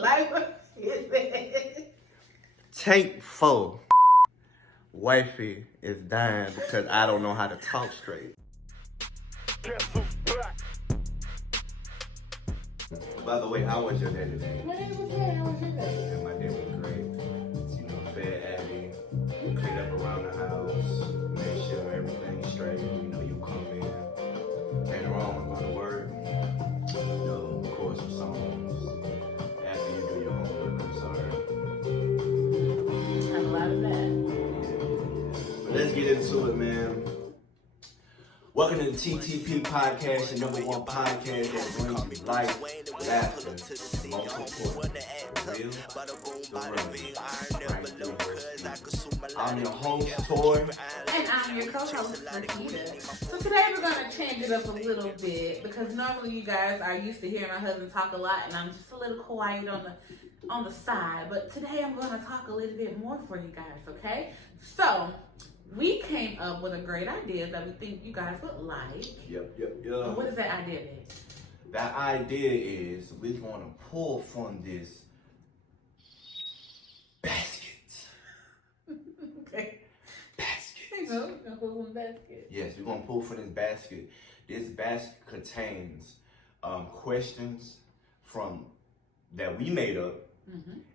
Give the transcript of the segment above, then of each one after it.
Like, what is it? Take 4. Wifey is dying because I don't know how to talk straight. By the way, how was your day today? My day was good. How was your day? Yeah, my day was great. You know, fed Abby, cleaned up around the house, made sure everything's straight. You know, you come in, later on, go to work. You know, of course, some songs. After you do your homework, I'm sorry. Have a lot of that. Yeah. But let's get into it, man. Welcome to the TTP podcast, the #1 podcast that brings you life, laughter, and most important, real, I'm your host, Tor. And I'm your co-host, Nikita. So today we're going to change it up a little bit because normally you guys are used to hearing my husband talk a lot and I'm just a little quiet on the side. But today I'm going to talk a little bit more for you guys, okay? So we came up with a great idea that we think you guys would like. Yep. And what is that idea, babe? That idea is we're going to pull from this basket. Okay. Basket. No, we're gonna pull from the basket. Yes, we're going to pull from this basket. This basket contains questions that we made up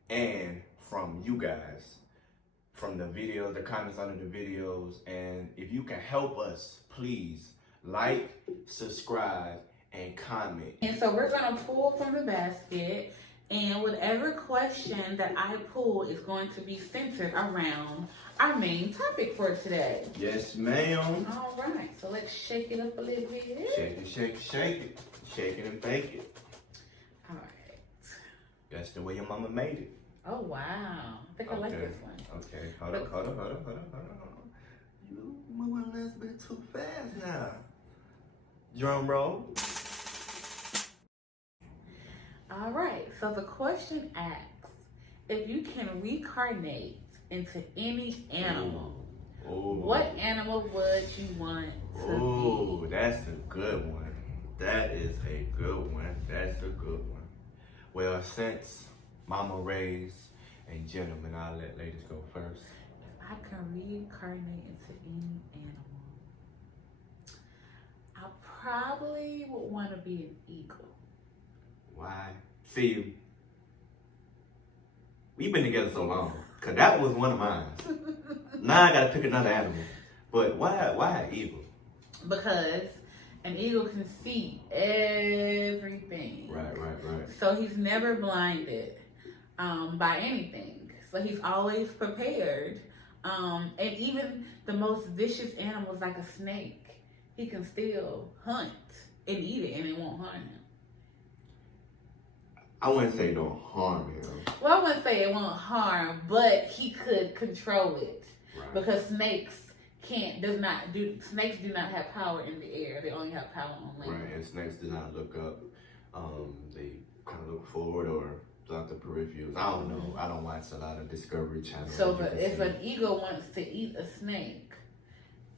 and from you guys. From the video, the comments under the videos, and if you can help us, please like, subscribe, and comment. And so we're gonna pull from the basket, and whatever question that I pull is going to be centered around our main topic for today. Yes, ma'am. All right, so let's shake it up a little bit. Shake it. Shake it and bake it. All right. That's the way your mama made it. Oh wow, I think I like this one. Okay, hold on. You moving a little bit too fast now. Drum roll. All right, so the question asks, if you can reincarnate into any animal, what animal would you want to be? Oh, that's a good one. That is a good one. That's a good one. Well, since Mama raised a gentleman, I'll let ladies go first. If I can reincarnate into any animal, I probably would want to be an eagle. Why? See, we've been together so long, because that was one of mine. Now I got to pick another animal. But why an eagle? Because an eagle can see everything. Right. So he's never blinded by anything. So he's always prepared. And even the most vicious animals like a snake, he can still hunt and eat it and it won't harm him. I wouldn't say don't harm him. Well, I wouldn't say it won't harm, but he could control it. Right. Because snakes do not have power in the air. They only have power on land. Right, and snakes do not look up. They kind of look forward or out the peripherals. I don't know. I don't watch a lot of Discovery Channel. So if an eagle wants to eat a snake,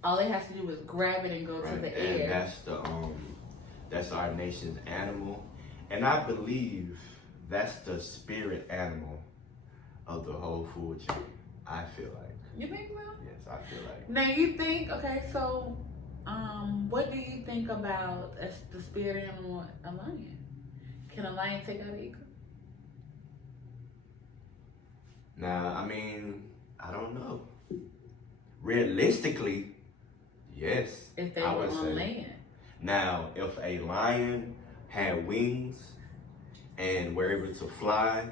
all it has to do is grab it and go to the air. And that's our nation's animal. And I believe that's the spirit animal of the whole food chain. I feel like. You think so? Yes, I feel like. Now you think, okay, so what do you think about the spirit animal, a lion? Can a lion take out an eagle? Now, I mean, I don't know. Realistically, yes. If they were on land. Now, if a lion had wings and were able to fly,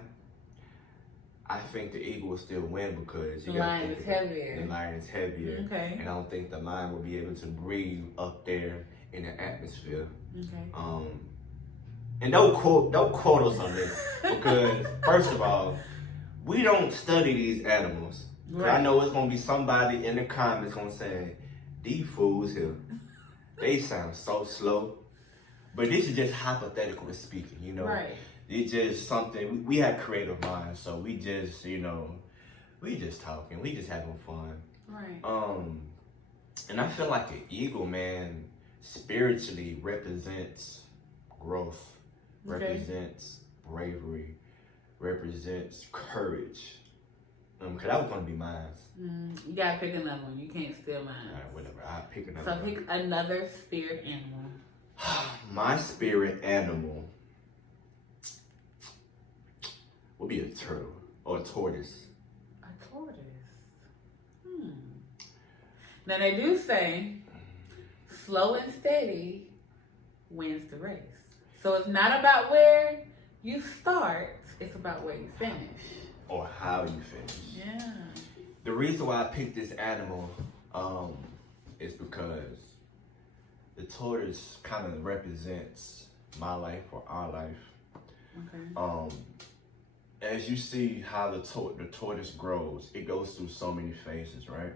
I think the eagle would still win because the lion is heavier. The lion is heavier. Okay. And I don't think the lion will be able to breathe up there in the atmosphere. Okay. And don't quote us on this because first of all, we don't study these animals. Right. I know it's gonna be somebody in the comments gonna say, "These fools here, they sound so slow." But this is just hypothetically speaking, you know. Right. It's just something we have creative minds, so we just, we just talking, we just having fun. Right. And I feel like an eagle, man, spiritually represents growth, represents bravery, represents courage. Cause that was gonna be mine. You gotta pick another one. You can't steal mine. All right, whatever. I'll pick another So one. pick another spirit animal. My spirit animal would be a turtle or a tortoise. A tortoise. Now they do say slow and steady wins the race. So it's not about where you start, it's about where you finish. Or how you finish. Yeah. The reason why I picked this animal is because the tortoise kind of represents my life or our life. Okay. As you see how the tortoise grows, it goes through so many phases, right?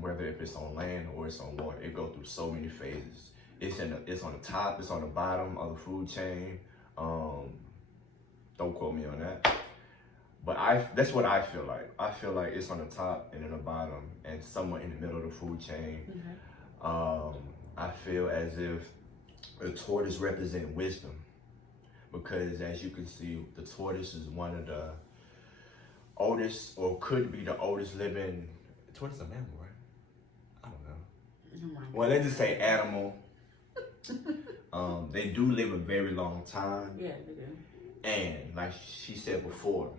Whether if it's on land or it's on water, it goes through so many phases. It's on the top, it's on the bottom of the food chain. Don't quote me on that. But that's what I feel like. I feel like it's on the top and in the bottom and somewhere in the middle of the food chain. I feel as if the tortoise represents wisdom. Because as you can see, the tortoise is one of the oldest, or could be the oldest living. Tortoise is a mammal, right? I don't know. Well, let's just say animal. They do live a very long time. Yeah, they do. And like she said before,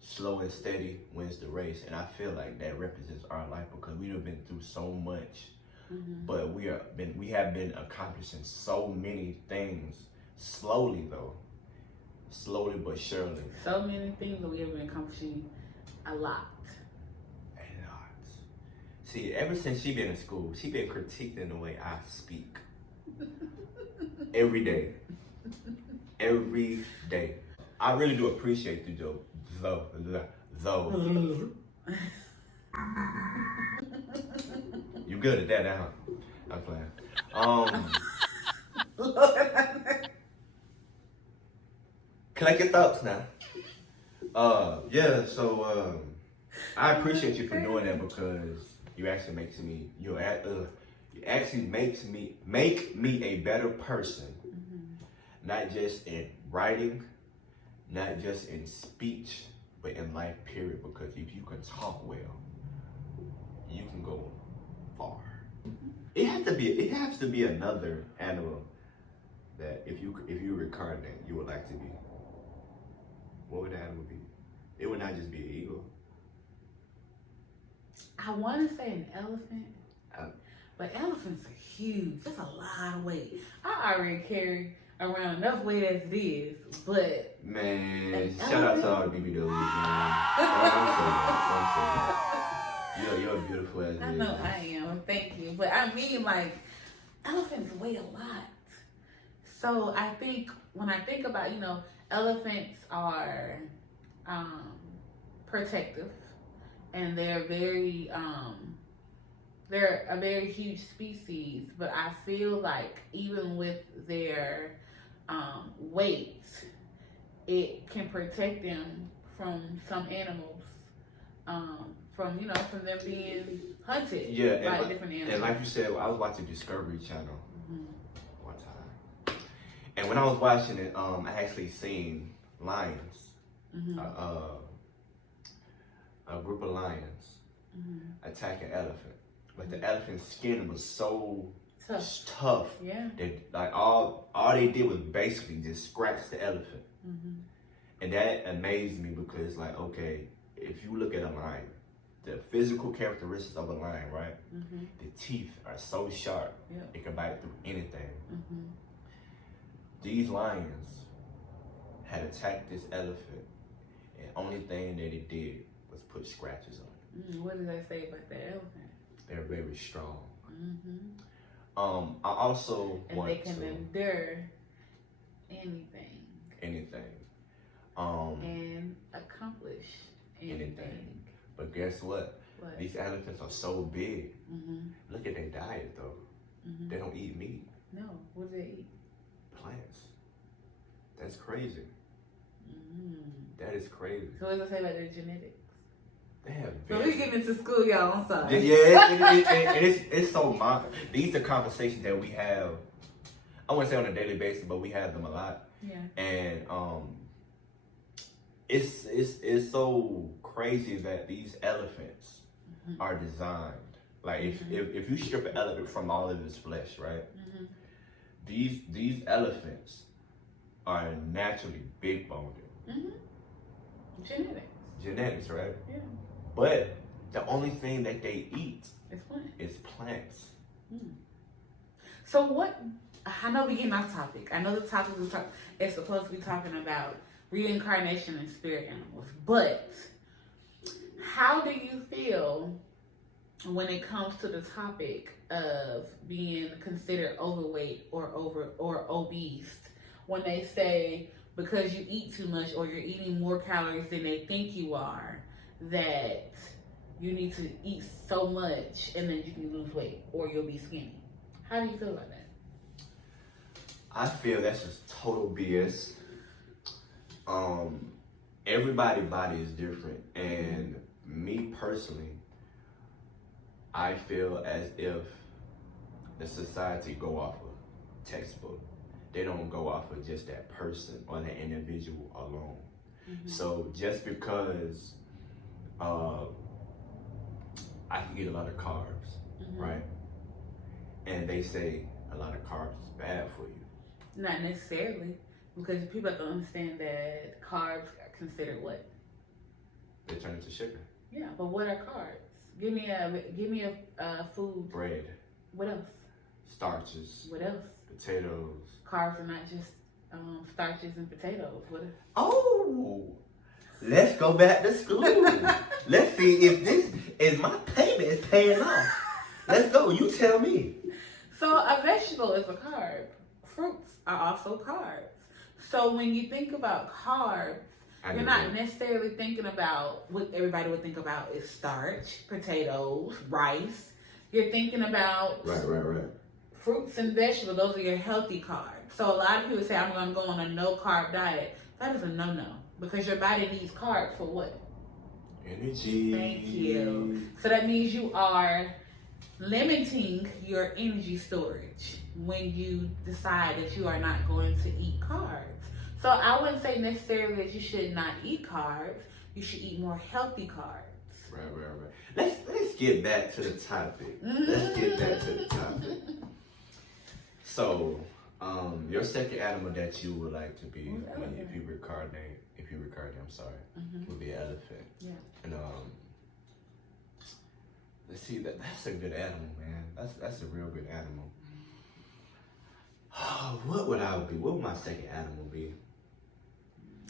slow and steady wins the race. And I feel like that represents our life because we have been through so much, but we have been accomplishing so many things slowly but surely. So many things that we have been accomplishing a lot. See, ever since she been in school, she been critiquing the way I speak. Every day. Every day. I really do appreciate you, though. You good at that now? I'm playing. Collect your thoughts now. I appreciate you for doing that because you actually make me a better person. Not just in writing, not just in speech, but in life period. Because if you can talk well, you can go far. It has to be another animal that if you reincarnate, you would like to be. What would the animal be? It would not just be an eagle. I want to say an elephant, but elephants are huge. That's a lot of weight. I already carry around enough weight as it is, but man, shout out to all the BBWs, man. Don't say that. You're beautiful as it is. I know I am. Thank you, but I mean, like, elephants weigh a lot. So I think when I think about, elephants are protective, and they're a very huge species. But I feel like even with their weight, it can protect them from some animals, from them being hunted by different animals. And like you said, I was watching Discovery Channel one time, and when I was watching it, I actually seen lions, a group of lions attack an elephant, but the elephant's skin was so tough. Yeah. That like all they did was basically just scratch the elephant, and that amazed me because like, okay, if you look at a lion, the physical characteristics of a lion, right? The teeth are so sharp, it can bite through anything. These lions had attacked this elephant, and only thing that it did was put scratches on it. What did they say about the elephant? They're very strong. I also and want they can endure anything. And accomplish anything. But guess what? These elephants are so big. Look at their diet though. They don't eat meat. No, what do they eat? Plants. That's crazy. That is crazy. So what does it say about their genetics? They have So we get into school, y'all. I'm sorry. Yeah, it's so these are conversations that we have. I wouldn't say on a daily basis, but we have them a lot. Yeah. And it's so crazy that these elephants are designed. Like if you strip an elephant from all of its flesh, right? These elephants are naturally big boned. Genetics, right? yeah. But the only thing that they eat It's plants. is plants. So what? I know we're getting off topic. I know the topic is supposed to be talking about reincarnation and spirit animals, but how do you feel when it comes to the topic of being considered overweight or obese? When they say because you eat too much or you're eating more calories than they think you are, that you need to eat so much and then you can lose weight or you'll be skinny. How do you feel about that? I feel that's just total BS. Everybody's body is different, and me personally, I feel as if the society go off of textbook. They don't go off of just that person or that individual alone. So just because I can get a lot of carbs, right? And they say a lot of carbs is bad for you. Not necessarily, because people have to understand that carbs are considered what? They turn into sugar. Yeah, but what are carbs? Give me a food. Bread. What else? Starches. What else? Potatoes. Carbs are not just starches and potatoes. What else? Oh, let's go back to school. Let's see if this is my payment is paying off. Let's go. You tell me. So a vegetable is a carb. Fruits are also carbs. So when you think about carbs, you're not necessarily thinking about what everybody would think about is starch, potatoes, rice. You're thinking about right. Fruits and vegetables. Those are your healthy carbs. So a lot of people say, I'm going to go on a no carb diet. That is a no-no because your body needs carbs for what? Energy. Thank you. So that means you are limiting your energy storage when you decide that you are not going to eat carbs. So I wouldn't say necessarily that you should not eat carbs. You should eat more healthy carbs. Right. Let's get back to the topic. Let's get back to the topic. So, your second animal that you would like to be if you reincarnate, would be an elephant. Yeah. And let's see that's a good animal, man. That's a real good animal. What would I be? What would my second animal be?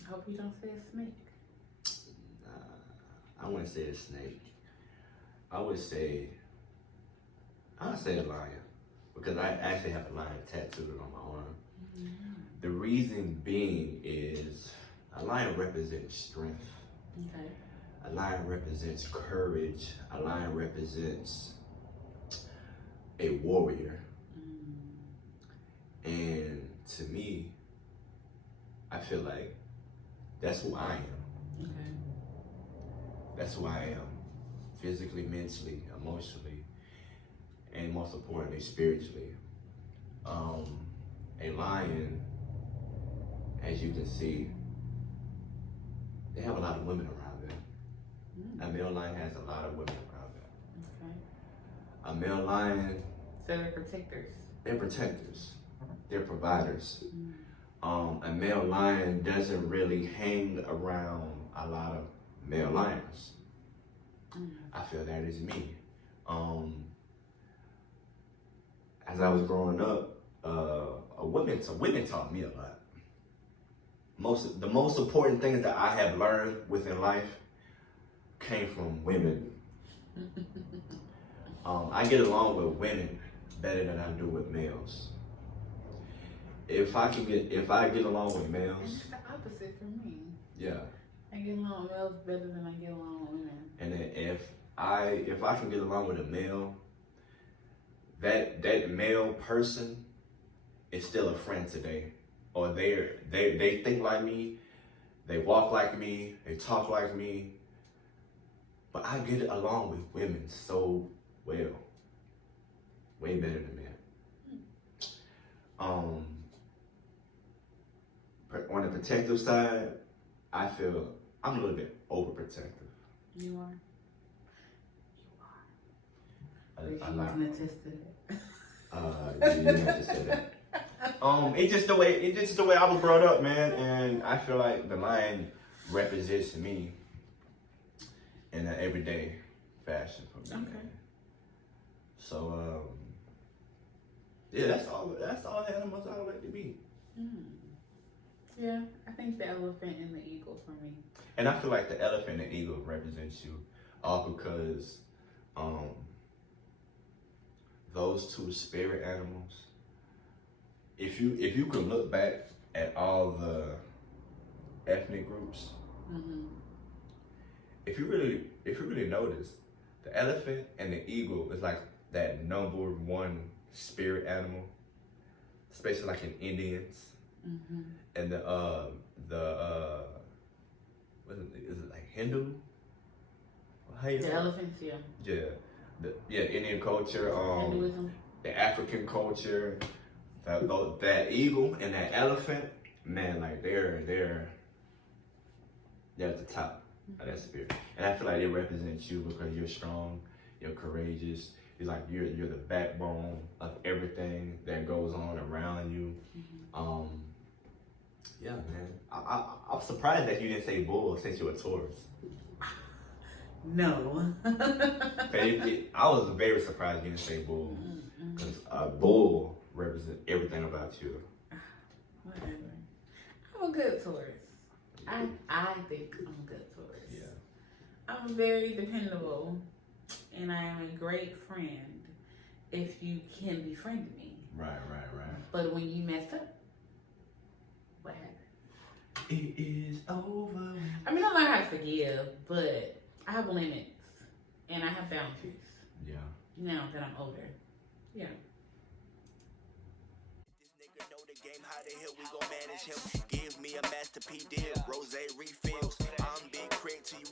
Hope you don't say a snake. I wouldn't say a snake. I would say a lion. Because I actually have a lion tattooed on my arm. The reason being is a lion represents strength. Okay. A lion represents courage. A lion represents a warrior. And to me, I feel like that's who I am. Okay. That's who I am. Physically, mentally, emotionally, and most importantly, spiritually. A lion, as you can see, they have a lot of women around them. A male lion has a lot of women around them. Okay. A male lion... So they're protectors. They're protectors. They're providers. A male lion doesn't really hang around a lot of male lions. I feel that is me. As I was growing up, women taught me a lot. The most important things that I have learned within life came from women. I get along with women better than I do with males. If I get along with males, it's the opposite for me. Yeah. I get along with males better than I get along with women. And then if I can get along with a male, that male person is still a friend today. Or they think like me, they walk like me, they talk like me. But I get along with women so well. Way better than men. On the protective side, I feel I'm a little bit overprotective. You are. A lot. You can attest to that. You didn't have to say that. It's just the way I was brought up, man, and I feel like the line represents me in an everyday fashion for me. Okay. Man. So yeah, that's all animals I would like to be. Yeah, I think the elephant and the eagle for me. And I feel like the elephant and the eagle represents you, all because those two spirit animals. If you could look back at all the ethnic groups, if you really notice, the elephant and the eagle is like that number one spirit animal, especially like in Indians, and is it like Hindu? The elephants, yeah. Yeah, Indian culture, Hinduism. the African culture, that eagle and that elephant, man, like they're at the top of that spirit. And I feel like they represent you because you're strong, you're courageous. It's like you're the backbone of everything that goes on around you. Yeah, man. I'm surprised that you didn't say bull since you're a Taurus. No. I was very surprised you didn't say bull. Because a bull represents everything about you. Whatever. I'm a good Taurus. I think I'm a good Taurus. Yeah. I'm very dependable, and I am a great friend if you can befriend me. Right. But when you mess up, what happens? It is over. I mean, I learn how to forgive, but I have limits, and I have boundaries. Yeah. Now that I'm older. Yeah. Know the game, how the hell we gon' manage him? Give me a Master P deal, rose refills. I'm Big Craig to you